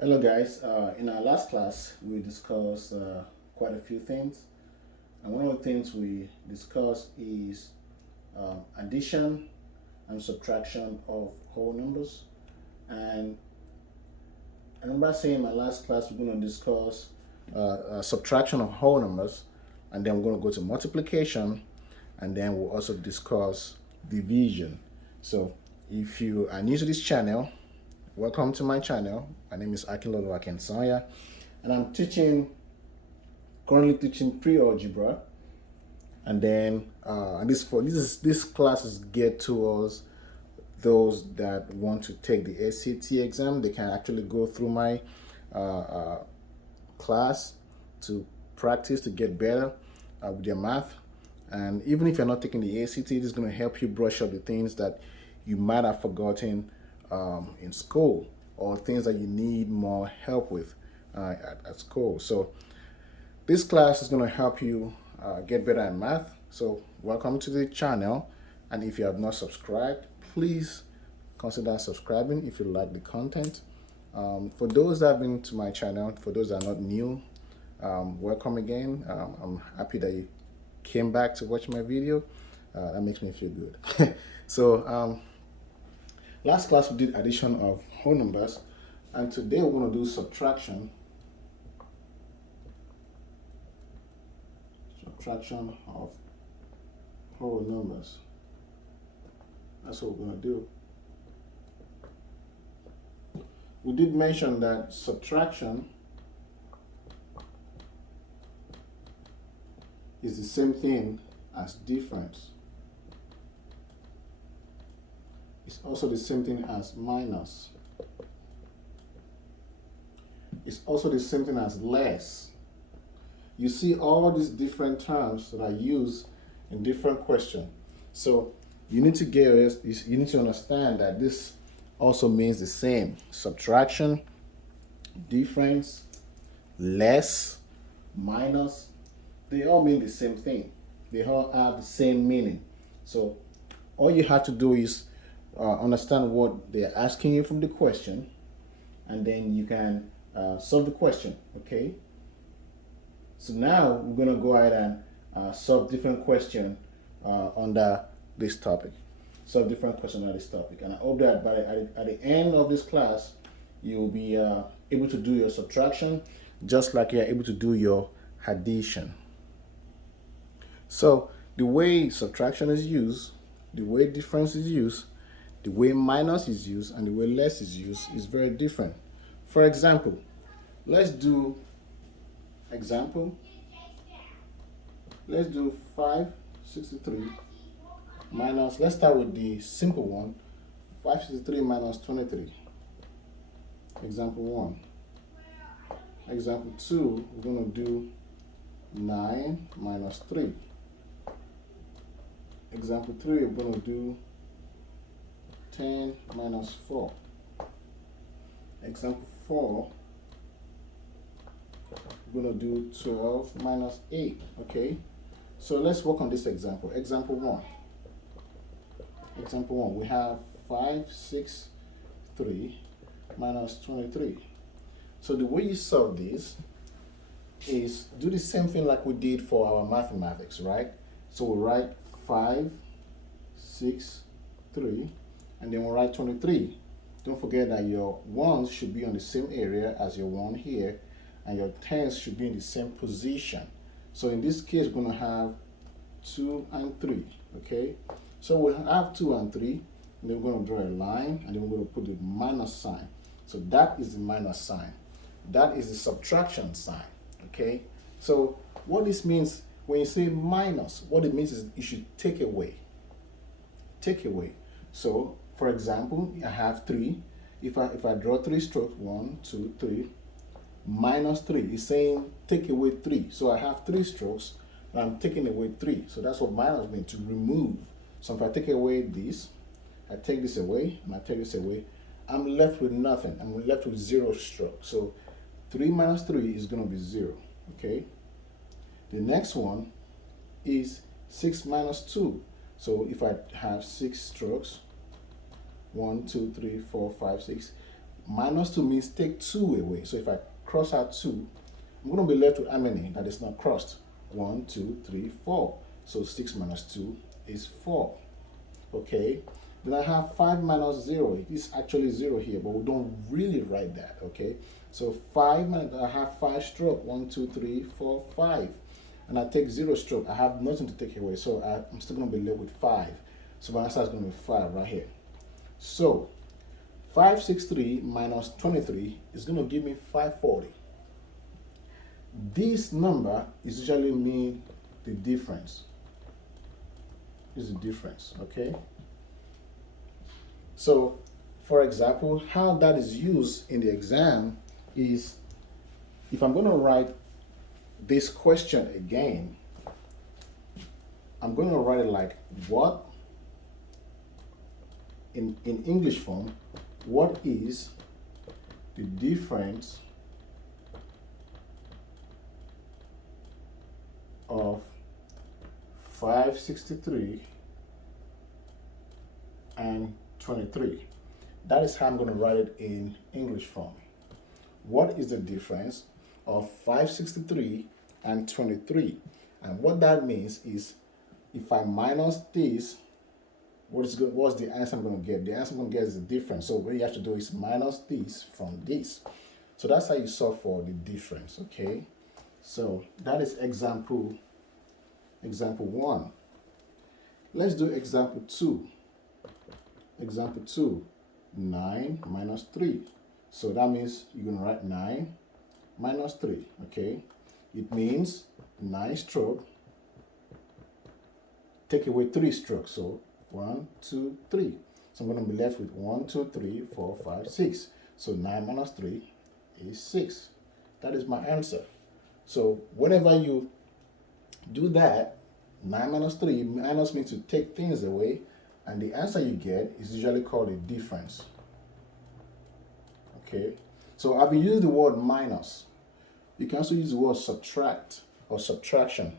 Hello guys, in our last class we discussed quite a few things, and one of the things we discussed is addition and subtraction of whole numbers. And I remember saying in my last class we're going to discuss subtraction of whole numbers, and then we're going to go to multiplication, and then we'll also discuss division. So if you are new to this channel, welcome to my channel. My name is Akinlolo Akinsanya, and I'm currently teaching pre-algebra. And then this class is geared towards those that want to take the SAT exam. They can actually go through my class to practice to get better with their math. And even if you're not taking the ACT, it is going to help you brush up the things that you might have forgotten in school, or things that you need more help with at school. So this class is going to help you get better at math. So welcome to the channel. And if you have not subscribed, please consider subscribing if you like the content. For those that have been to my channel, for those that are not new, welcome again. I'm happy that you came back to watch my video. That makes me feel good. So last class we did addition of whole numbers, and today we're going to do subtraction of whole numbers. That's what we're going to do. We did mention that subtraction is the same thing as difference. It's also the same thing as minus. It's also the same thing as less. You see all these different terms that are used in different questions. So you need to understand that this also means the same. Subtraction, difference, less, minus, they all mean the same thing. They all have the same meaning. So all you have to do is understand what they're asking you from the question, and then you can solve the question, okay? So now we're going to go ahead and solve different questions under this topic. Solve different questions under this topic. And I hope that at the end of this class, you'll be able to do your subtraction just like you're able to do your addition. So the way subtraction is used, the way difference is used, the way minus is used, and the way less is used is very different. For example, let's do 563 minus, let's start with the simple one, 563 minus 23. Example 1. Example 2, we're going to do 9 minus 3. Example 3, we're going to do 10 minus 4. Example 4, we're going to do 12 minus 8, okay? So let's work on this example. Example 1. Example 1, we have 563 minus 23. So the way you solve this is do the same thing like we did for our mathematics, right? So we'll write 5, 6, 3, and then we'll write 23. Don't forget that your ones should be on the same area as your 1 here, and your tens should be in the same position. So in this case, we're going to have 2 and 3, okay? So we'll have 2 and 3, and then we're going to draw a line, and then we're going to put the minus sign. So that is the minus sign. That is the subtraction sign, okay? So what this means, when you say minus, what it means is you should take away. Take away. So, for example, I have 3. If I draw 3 strokes, 1, 2, 3, minus 3 is saying take away 3. So I have 3 strokes, and I'm taking away 3. So that's what minus means, to remove. So if I take away this, I take this away, and I take this away, I'm left with nothing. I'm left with 0 strokes. So 3 minus 3 is going to be 0, okay? The next one is 6 minus 2. So if I have 6 strokes, 1, 2, 3, 4, 5, 6, minus 2 means take 2 away. So if I cross out 2, I'm going to be left with how many that is not crossed? 1, 2, 3, 4. So 6 minus 2 is 4. Okay. Then I have 5 minus 0. It is actually 0 here, but we don't really write that. Okay. So 5 minus, I have 5 stroke. 1, 2, 3, 4, 5. And I take 0 stroke. I have nothing to take away. So I'm still going to be left with 5. So my answer is going to be 5 right here. So 563 minus 23 is going to give me 540. This number is usually mean the difference. Is the difference, okay? So, for example, how that is used in the exam is, if I'm going to write this question again, I'm going to write it like what, in English form, what is the difference of 563 and 23? That is how I'm going to write it in English form. What is the difference of 563 and 23? And what that means is, if I minus this, what's the answer I'm going to get? The answer I'm going to get is the difference. So what you have to do is minus this from this. So that's how you solve for the difference, okay? So that is example 1. Let's do example 2. Example 2, 9 minus 3. So that means you're going to write 9 minus 3, okay? It means 9 stroke, take away 3 strokes. So 1, 2, 3. So I'm going to be left with 1, 2, 3, 4, 5, 6. So 9 minus 3 is 6. That is my answer. So whenever you do that, 9 minus 3, minus means to take things away, and the answer you get is usually called a difference. Okay, so I've been using the word minus. You can also use the word subtract or subtraction,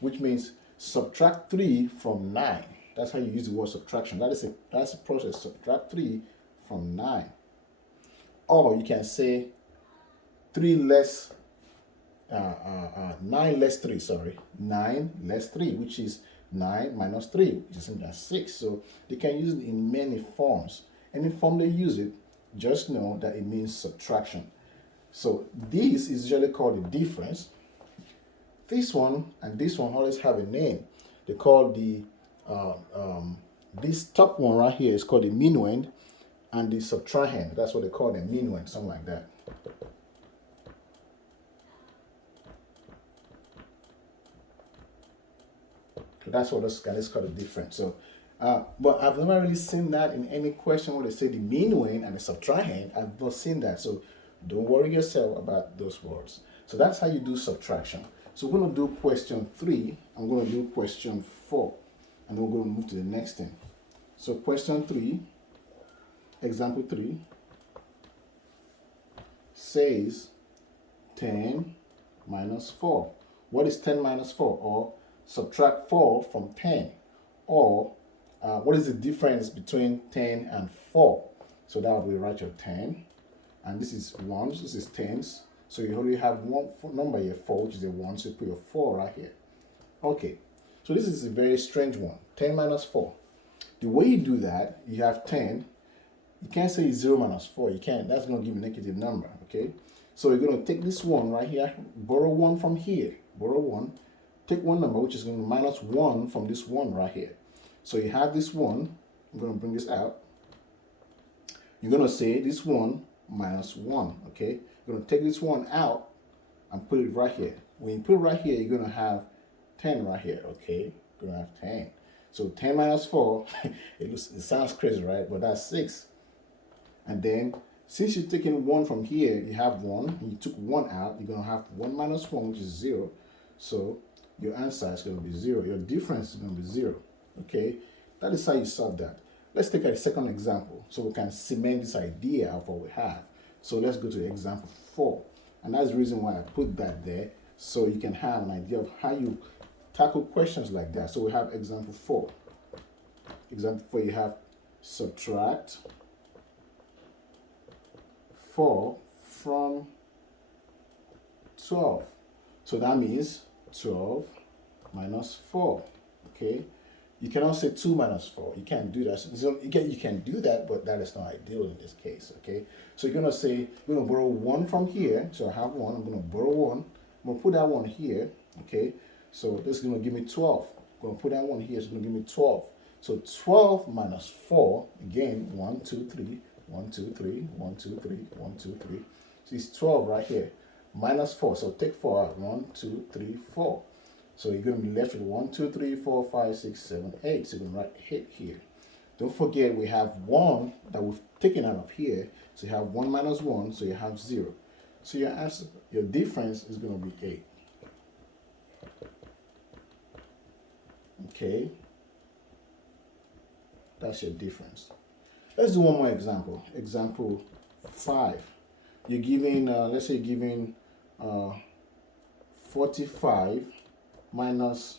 which means subtract 3 from 9. That's how you use the word subtraction. That's a process. Subtract 3 from 9. Or you can say 9 less 3, sorry. 9 less 3, which is 9 minus 3, which is same as 6. So they can use it in many forms. Any form they use it, just know that it means subtraction. So this is usually called the difference. This one and this one always have a name. They call the this top one right here is called the minuend, and the subtrahend, that's what they call the minuend, something like that. So that's what this guy is called the difference. So, but I've never really seen that in any question where they say the minuend and the subtrahend. I've not seen that. So don't worry yourself about those words. So that's how you do subtraction. So we're going to do question 3. I'm going to do question 4. And then we're going to move to the next thing. So question 3, example 3, says 10 minus 4. What is 10 minus 4? Or subtract 4 from 10. Or what is the difference between 10 and 4? So that would be write your 10. And this is 1s, this is 10s. So you already have one number here, 4, which is a 1. So you put your 4 right here. Okay. So this is a very strange one. 10 minus 4. The way you do that, you have 10. You can't say 0 minus 4. You can't. That's going to give a negative number. Okay. So you're going to take this one right here, borrow 1 from here. Borrow 1. Take one number, which is going to minus 1 from this 1 right here. So you have this 1. I'm going to bring this out. You're going to say this 1 minus 1. Okay. You're going to take this 1 out and put it right here. When you put it right here, you're going to have 10 right here. Okay. You're going to have 10. So 10 minus 4, it sounds crazy, right? But that's 6. And then, since you're taking 1 from here, you have 1, and you took 1 out, you're going to have 1 minus 1, which is 0. So your answer is going to be 0. Your difference is going to be 0. Okay? That is how you solve that. Let's take a second example so we can cement this idea of what we have. So let's go to example 4. And that's the reason why I put that there, so you can have an idea of how you tackle questions like that. So we have example 4. Example 4, you have subtract 4 from 12. So that means 12 minus 4, okay? You cannot say 2 minus 4. You can't do that. So you can do that, but that is not ideal in this case, okay? So you're going to say, you're going to borrow 1 from here. So I have 1. I'm going to borrow 1. I'm going to put that 1 here, okay? So this is going to give me 12. I'm going to put that 1 here. It's going to give me 12. So 12 minus 4, again, 1, 2, 3, 1, 2, 3, 1, 2, 3, 1, 2, 3. So it's 12 right here. Minus 4. So take 4 out. 1, 2, 3, 4. So you're going to be left with 1, 2, 3, 4, 5, 6, 7, 8. So you're going to write 8 here. Don't forget we have 1 that we've taken out of here. So you have 1 minus 1, so you have 0. So your answer, your difference is going to be 8. Okay? That's your difference. Let's do one more example. Example 5. You're giving, let's say you're giving 45 minus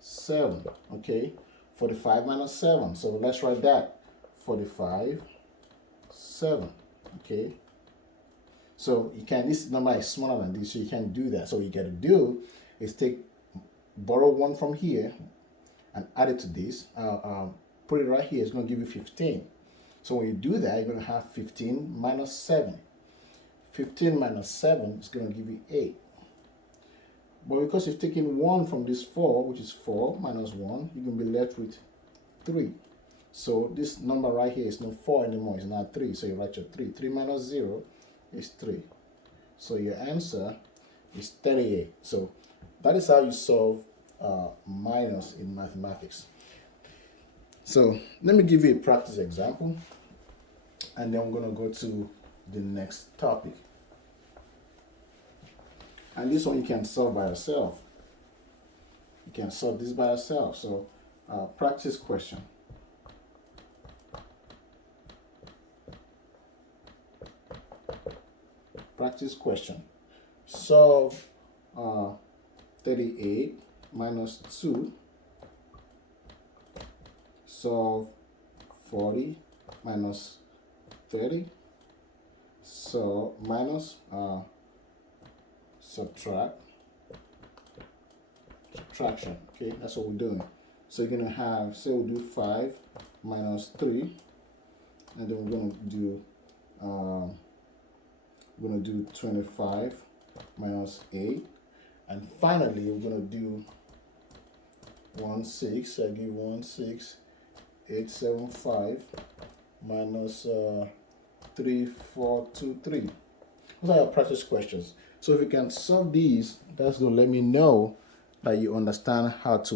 7, okay? 45 minus 7, so let's write that. 45, 7, okay? So you can, this number is smaller than this, so you can't do that. So what you gotta do is borrow 1 from here and add it to this. Put it right here, it's gonna give you 15. So when you do that, you're gonna have 15 minus 7. 15 minus 7 is gonna give you 8. But because you've taken 1 from this 4, which is 4 minus 1, you're going to be left with 3. So this number right here is not 4 anymore, it's not 3. So you write your 3. 3 minus 0 is 3. So your answer is 38. So that is how you solve minus in mathematics. So let me give you a practice example, and then I'm going to go to the next topic. And this one you can solve by yourself. You can solve this by yourself. So practice question. Practice question. Solve 38 minus 2. Solve 40 minus 30. So minus subtraction, okay? That's what we're doing. So you're gonna have, say we'll do 5 minus 3, and then we're gonna do 25 minus 8, and finally we're gonna do 16. I give 16875 minus 3, 4, 2, 3. Those are your practice questions. So if you can solve these, that's going to let me know that you understand how to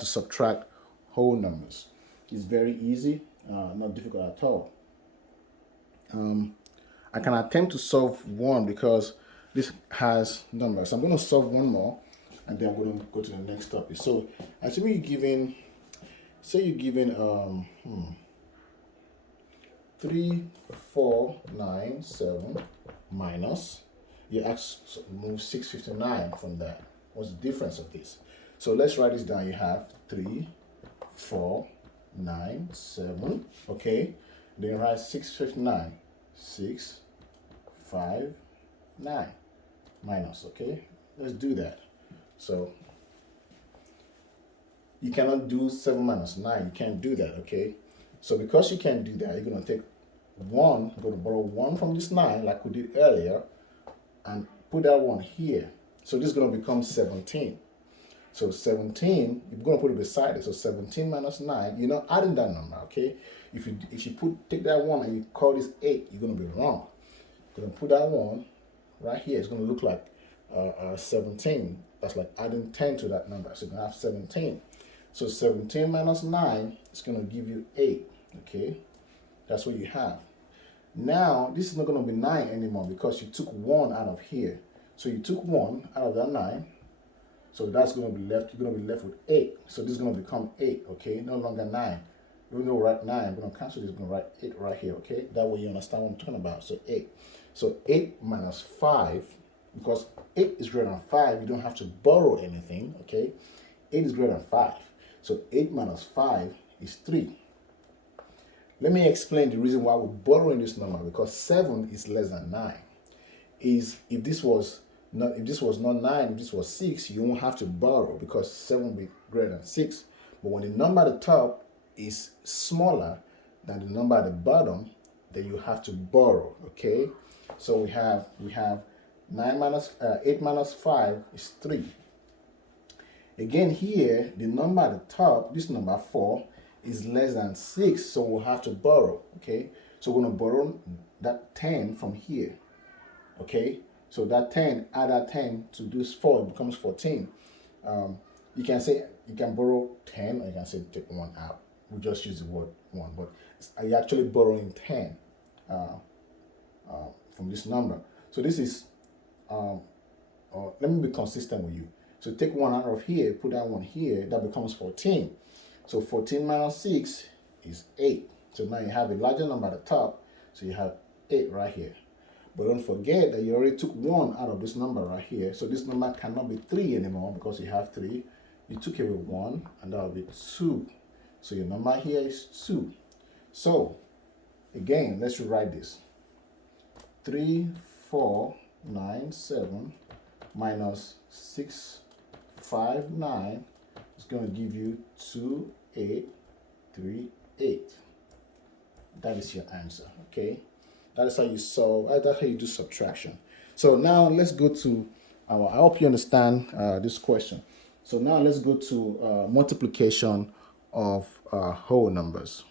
subtract whole numbers. It's very easy, not difficult at all. I can attempt to solve one because this has numbers. I'm going to solve one more, and then I'm going to go to the next topic. So assuming you're given, say you're given 3497 minus, you move 659 from that. What's the difference of this? So let's write this down. You have 3497, okay? Then you write 659, 659 minus, okay? Let's do that. So you cannot do 7 minus 9. You can't do that, okay? So because you can't do that, you're going to take 1, you're going to borrow 1 from this 9 like we did earlier and put that 1 here. So this is going to become 17. So 17, you're going to put it beside it. So 17 minus 9, you're not adding that number, okay? If you take that 1 and you call this 8, you're going to be wrong. You're going to put that 1 right here. It's going to look like 17. That's like adding 10 to that number. So you're going to have 17. So 17 minus 9 is going to give you 8, okay? That's what you have. Now, this is not going to be 9 anymore because you took 1 out of here. So you took 1 out of that 9. So that's going to be left, you're going to be left with 8. So this is going to become 8, okay? No longer 9. Even though we write 9, I'm going to cancel this, I'm going to write 8 right here, okay? That way you understand what I'm talking about. So 8. So 8 minus 5, because 8 is greater than 5, you don't have to borrow anything, okay? 8 is greater than 5. So 8 minus 5 is 3. Let me explain the reason why we're borrowing this number, because 7 is less than 9. If this was not 9, if this was 6, you won't have to borrow because 7 will be greater than 6. But when the number at the top is smaller than the number at the bottom, then you have to borrow. Okay, so we have 8 minus 5 is 3. Again, here the number at the top, this number 4, is less than 6, so we'll have to borrow. Okay, so we're going to borrow that 10 from here. Okay, so that 10, add that 10 to this 4, it becomes 14. You can borrow 10, or you can say take 1 out. We just use the word 1, but you're actually borrowing 10 from this number. So this is, let me be consistent with you. So take 1 out of here, put that 1 here, that becomes 14. So 14 minus 6 is 8. So now you have a larger number at the top, so you have 8 right here. But don't forget that you already took 1 out of this number right here. So this number cannot be 3 anymore because you have 3. You took away 1, and that will be 2. So your number here is 2. So again, let's rewrite this. 3, 4, 9, 7 minus 6, 5, 9 is going to give you 2, 8, 3, 8. That is your answer. Okay. That is how you solve, that's how you do subtraction. So now let's go to, I hope you understand this question. So now let's go to multiplication of whole numbers.